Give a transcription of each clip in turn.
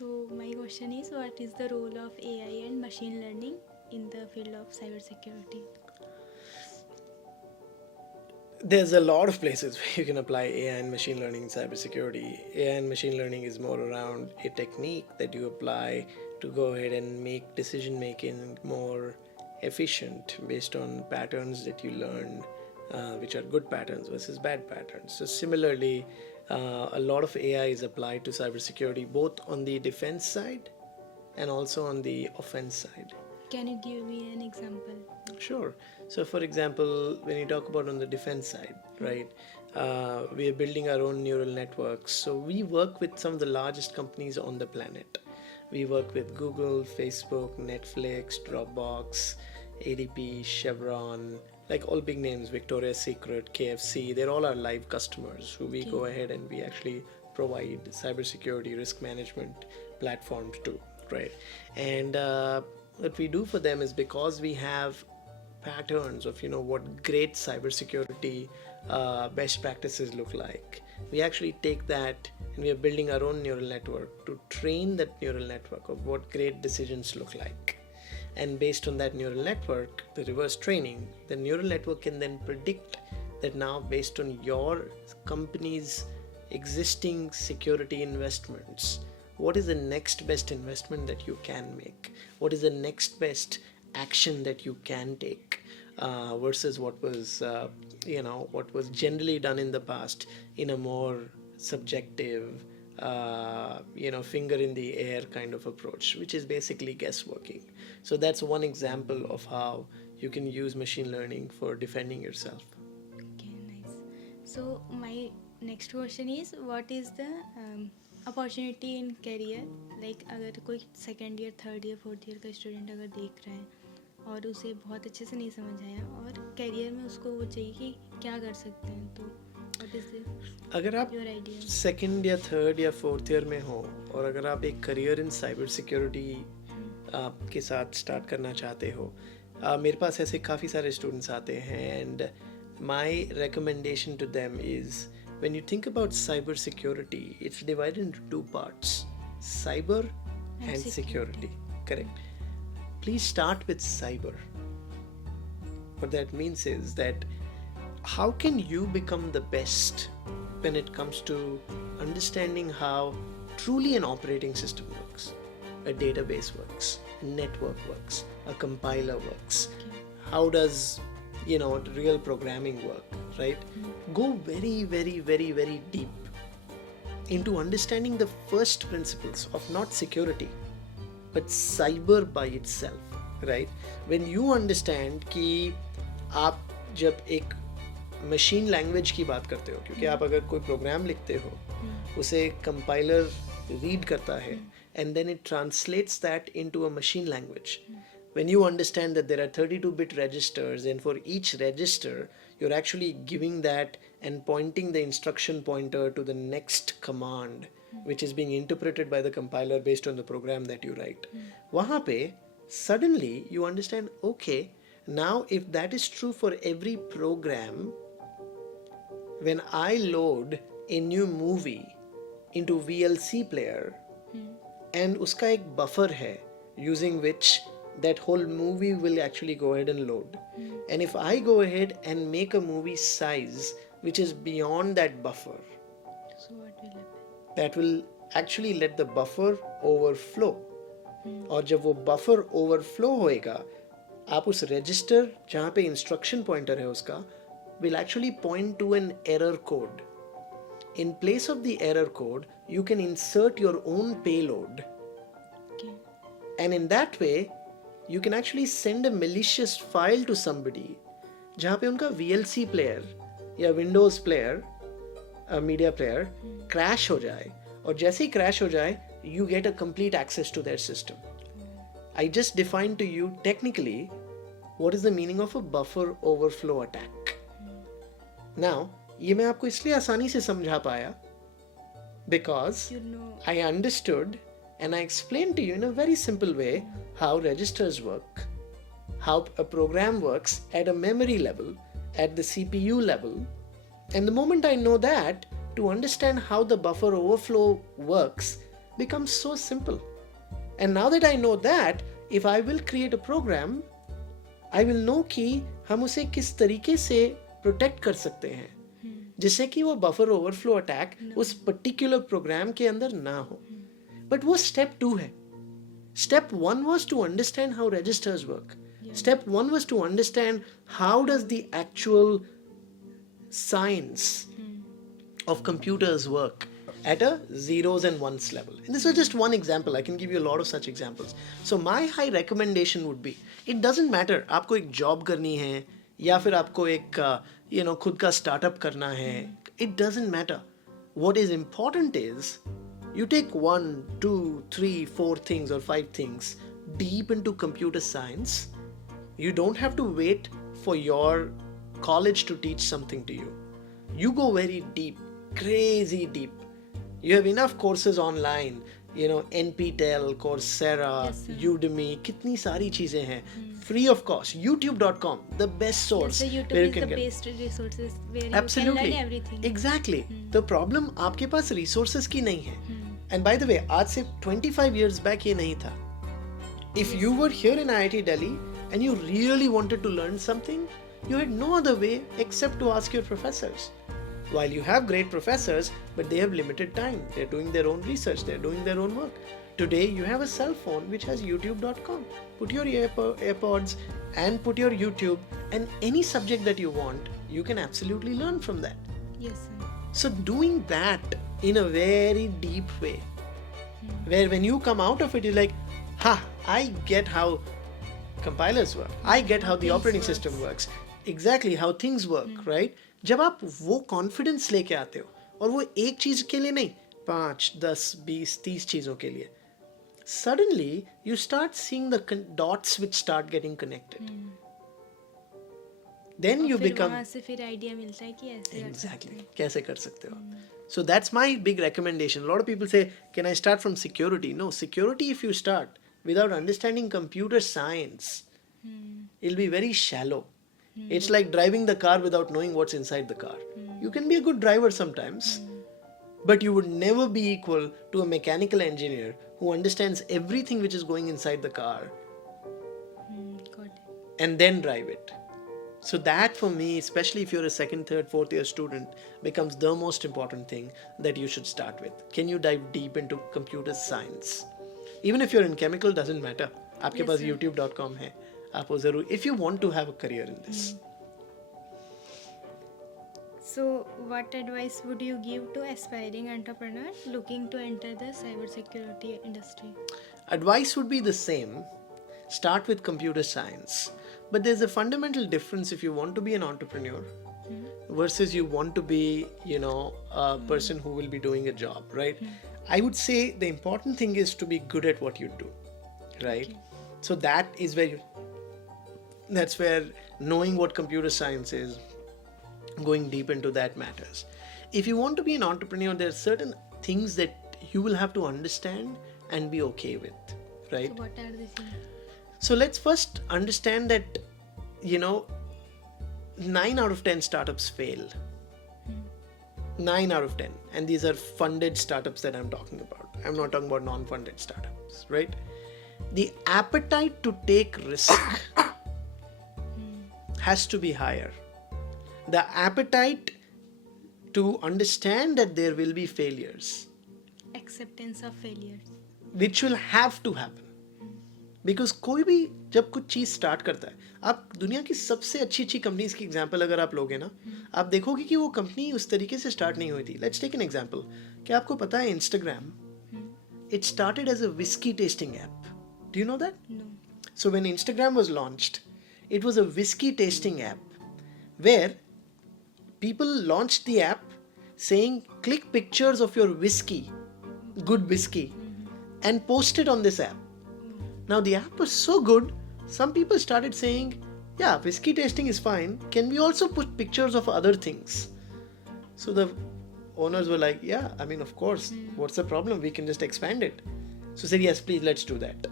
So my question is, what is the role of AI and machine learning in the field of cybersecurity? There's a lot of places where you can apply AI and machine learning in cybersecurity. AI and machine learning is more around a technique that you apply to go ahead and make decision making more efficient based on patterns that you learn, which are good patterns versus bad patterns. So, similarly, a lot of AI is applied to cybersecurity both on the defense side and also on the offense side. Can you give me an example? Sure. So, for example, when you talk about on the defense side, right, we are building our own neural networks. So, we work with some of the largest companies on the planet. We work with Google, Facebook, Netflix, Dropbox, ADP, Chevron, like all big names, Victoria's Secret, KFC. They're all our live customers who we go ahead and we actually provide cybersecurity risk management platforms to, right? And what we do for them is because we have patterns of what great cybersecurity best practices look like. We actually take that and we are building our own neural network to train that neural network of what great decisions look like. And based on that neural network, the reverse training, the neural network can then predict that now based on your company's existing security investments, what is the next best investment that you can make? What is the next best action that you can take versus what was generally done in the past in a more subjective finger in the air kind of approach, which is basically guessworking. So that's one example of how you can use machine learning for defending yourself. Okay, nice. So my next question is, what is the opportunity in career, like अगर कोई second year, third year, fourth year का student अगर देख रहा है और उसे बहुत अच्छे से नहीं समझ आया और करियर में उसको वो चाहिए कि क्या कर सकते हैं, तो व्हाट इज अगर आप योर आइडिया? सेकेंड या थर्ड या फोर्थ ईयर में हो और अगर आप एक करियर इन साइबर सिक्योरिटी के साथ स्टार्ट करना चाहते हो, मेरे पास ऐसे काफ़ी सारे स्टूडेंट्स आते हैं and my recommendation to them is when you think about cyber security, it's divided into two parts: cyber and security. Correct. Please start with cyber. What that means is that how can you become the best when it comes to understanding how truly an operating system works, a database works, a network works, a compiler works. How does real programming work, right? Go very, very, very, very deep into understanding the first principles of not security but cyber by itself, right? When you understand कि आप जब एक machine language की बात करते हो, क्योंकि आप अगर कोई प्रोग्राम लिखते हो, उसे कंपाइलर रीड करता है and then it translates that into a machine language. When you understand that there are 32-bit registers and for each register you're actually giving that and pointing the instruction pointer to the next command which is being interpreted by the compiler based on the program that you write, wahan pe suddenly you understand, okay, now if that is true for every program, when I load a new movie into VLC player and uska ek buffer hai using which that whole movie will actually go ahead and load. And if I go ahead and make a movie size which is beyond that buffer, so what will happen? that will actually let the buffer overflow. और जब वो buffer overflow होएगा, आप उस register जहाँ पे instruction pointer है उसका will actually point to an error code. In place of the error code, you can insert your own payload. Okay. And in that way, you can actually send a malicious file to somebody जहाँ पे उनका VLC player या Windows player, media player crash हो जाए, और जैसे ही crash हो जाए, you get a complete access to their system. I just defined to you technically what is the meaning of a buffer overflow attack. Now, ये मैं आपको इसलिए आसानी से समझा पाया because I understood and I explained to you in a very simple way how registers work, how a program works at a memory level, at the CPU level. And the moment I know that, to understand how the buffer overflow works, becomes so simple. And now that I know that, if I will create a program, I will know कि हम उसे किस तरीके से protect कर सकते हैं जिससे कि वो बफर ओवरफ्लो अटैक उस पर्टिकुलर प्रोग्राम के अंदर ना हो. बट वो स्टेप 2 है. Step 1 was to understand how registers work. Step 1 was to understand how does the actual science of computers work at a zeros and ones level. And this was just one example. I can give you a lot of such examples. So my high recommendation would be, it doesn't matter आपको एक job करनी है या फिर आपको एक खुद का startup करना है. It doesn't matter. What is important is you take 1, 2, 3, 4 things or 5 things deep into computer science. You don't have to wait for your college to teach something to you. You go very deep, crazy deep. You have enough courses online, NPTEL, Coursera, Yes, sir. Udemy, kitni sari cheezein hain. Free of cost. YouTube.com, the best source. So YouTube where you is can the get. best resources where you Absolutely. can learn everything. Exactly. The problem आपके पास resources की नहीं है. And by the way, आज से 25 years back ये नहीं था. If you were here in IIT Delhi and you really wanted to learn something, you had no other way except to ask your professors. While you have great professors, but they have limited time. They're doing their own research. They're doing their own work. Today, you have a cell phone which has youtube.com. Put your AirPods and put your YouTube, and any subject that you want, you can absolutely learn from that. Yes, sir. So doing that in a very deep way, where when you come out of it, you're like, I get how compilers work. I get how the Things operating works. system works. Exactly how things work, right? जब आप वो confidence लेके आते हो और वो एक चीज के लिए नहीं 5, 10, 20, 30 चीजों के लिए, suddenly you start seeing the dots which start getting connected. Then you फिर become वहाँ से फिर आइडिया मिलता है कि ऐसे कर सकते exactly हैं. कैसे कर सकते हो. So that's my big recommendation. A lot of people say, can I start from security? No, security, if you start without understanding computer science, it'll be very shallow. It's like driving the car without knowing what's inside the car. You can be a good driver sometimes, but you would never be equal to a mechanical engineer who understands everything which is going inside the car Got it. and then drive it. So that for me, especially if you're a 2nd, 3rd, 4th year student, becomes the most important thing that you should start with. Can you dive deep into computer science? Even if you're in chemical, doesn't matter. आपके Yes, पास sir. youtube.com है. आप वो जरूर, if you want to have a career in this. So, what advice would you give to aspiring entrepreneurs looking to enter the cybersecurity industry? Advice would be the same. Start with computer science. But there's a fundamental difference if you want to be an entrepreneur versus you want to be, a person who will be doing a job, right? I would say the important thing is to be good at what you do, right? So that's where knowing what computer science is, going deep into that matters. If you want to be an entrepreneur, there are certain things that you will have to understand and be okay with, right? So, what are the things? So let's first understand that, 9 out of 10 startups fail. 9 out of 10. And these are funded startups that I'm talking about. I'm not talking about non-funded startups, right? The appetite to take risk has to be higher. The appetite to understand that there will be failures, Acceptance of failures. which will have to happen. Because कोई भी जब कुछ चीज़ start करता है, आप दुनिया की सबसे अच्छी कंपनीज की एग्जांपल अगर आप लोगे ना, आप देखोगे कि वो कंपनी उस तरीके से स्टार्ट नहीं हुई थी. Let's take an example. क्या आपको पता है Instagram, it started as a whiskey tasting app. Do you know that? No. So when Instagram was launched, it was a whiskey tasting app where people launched the app saying click pictures of your whiskey, good whiskey, and post it on this app. Now the app was so good, some people started saying, yeah, whiskey tasting is fine. Can we also put pictures of other things? So the owners were like, yeah, I mean, of course, what's the problem? We can just expand it. So said, yes, please, let's do that.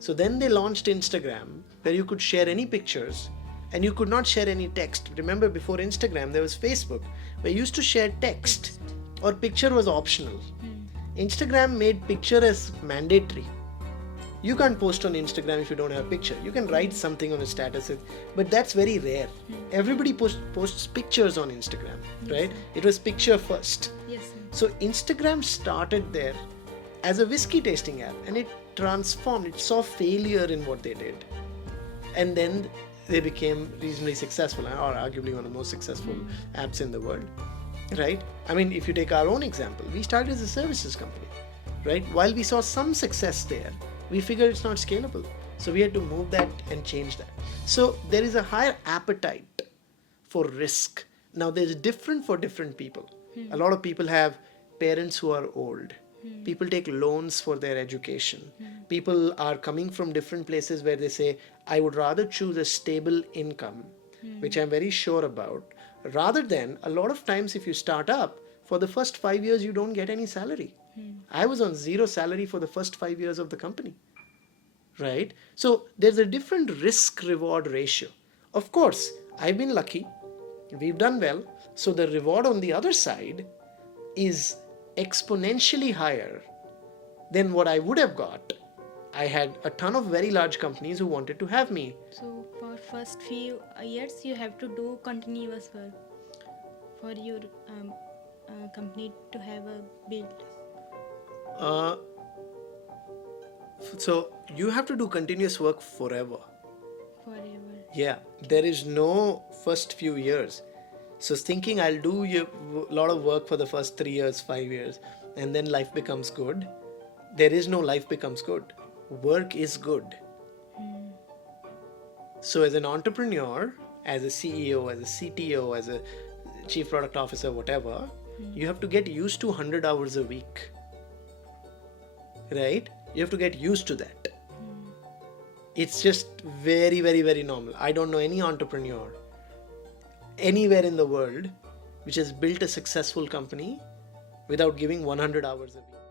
So then they launched Instagram, where you could share any pictures and you could not share any text. Remember, before Instagram, there was Facebook, where you used to share text or picture was optional. Instagram made picture as mandatory. You can't post on Instagram if you don't have a picture. You can write something on a status, but that's very rare. Everybody posts pictures on Instagram, right? It was picture first. Yes, sir. So Instagram started there as a whiskey tasting app, and it transformed. It saw failure in what they did, and then they became reasonably successful, or arguably one of the most successful apps in the world, right? I mean, if you take our own example, we started as a services company, right? While we saw some success there, we figured it's not scalable, so we had to move that and change that. So there is a higher appetite for risk. Now there's different for different people. A lot of people have parents who are old. People take loans for their education. People are coming from different places where they say, I would rather choose a stable income, which I'm very sure about, rather than a lot of times if you start up, for the first 5 years you don't get any salary. I was on 0 salary for the first 5 years of the company, right? So there's a different risk reward ratio. Of course, I've been lucky. We've done well. So the reward on the other side is exponentially higher than what I would have got. I had a ton of very large companies who wanted to have me. So for first few years you have to do continuous work for your company to have a build. So you have to do continuous work forever. Forever. Yeah, there is no first few years. So thinking I'll do a lot of work for the first 3 years, 5 years, and then life becomes good. There is no life becomes good. Work is good. So as an entrepreneur, as a CEO, as a CTO, as a chief product officer, whatever, you have to get used to 100 hours a week. Right? You have to get used to that. It's just very, very, very normal. I don't know any entrepreneur anywhere in the world which has built a successful company without giving 100 hours a week.